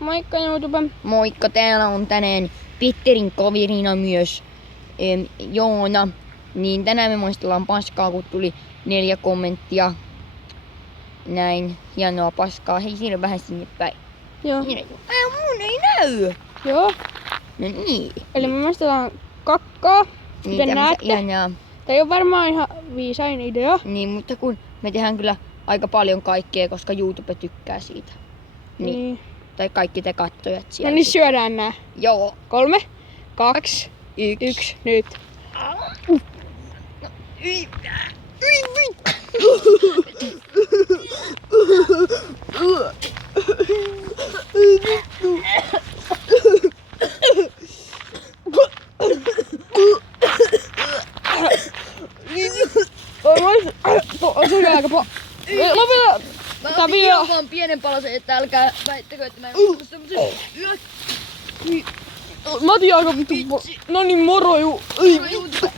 Moikka YouTube. Moikka, täällä on tänään Petterin kaverina myös Joona. Niin tänään me muistellaan paskaa, kun tuli 4 kommenttia. Näin, hienoa paskaa. Hei, siirry vähän sinne päin. Joo. Mun ei näy! Joo. No niin. Eli me maistellaan kakkaa. Niin, Kuten tämmöistä näette. ihanaa. Tää ei oo varmaan ihan viisain idea. Niin, mutta kun me tehdään kyllä aika paljon kaikkea, koska YouTube tykkää siitä. Niin. Tai kaikki te kattojat No siellä. niin, syödään nää. Joo. 3, 2, 1, nyt. Se aika lopeta! Mä otin ihan vaan pienen palasen, että älkää väittäkö, että mä en ole semmosen. Mä otin aika vittu. No niin, moro juu.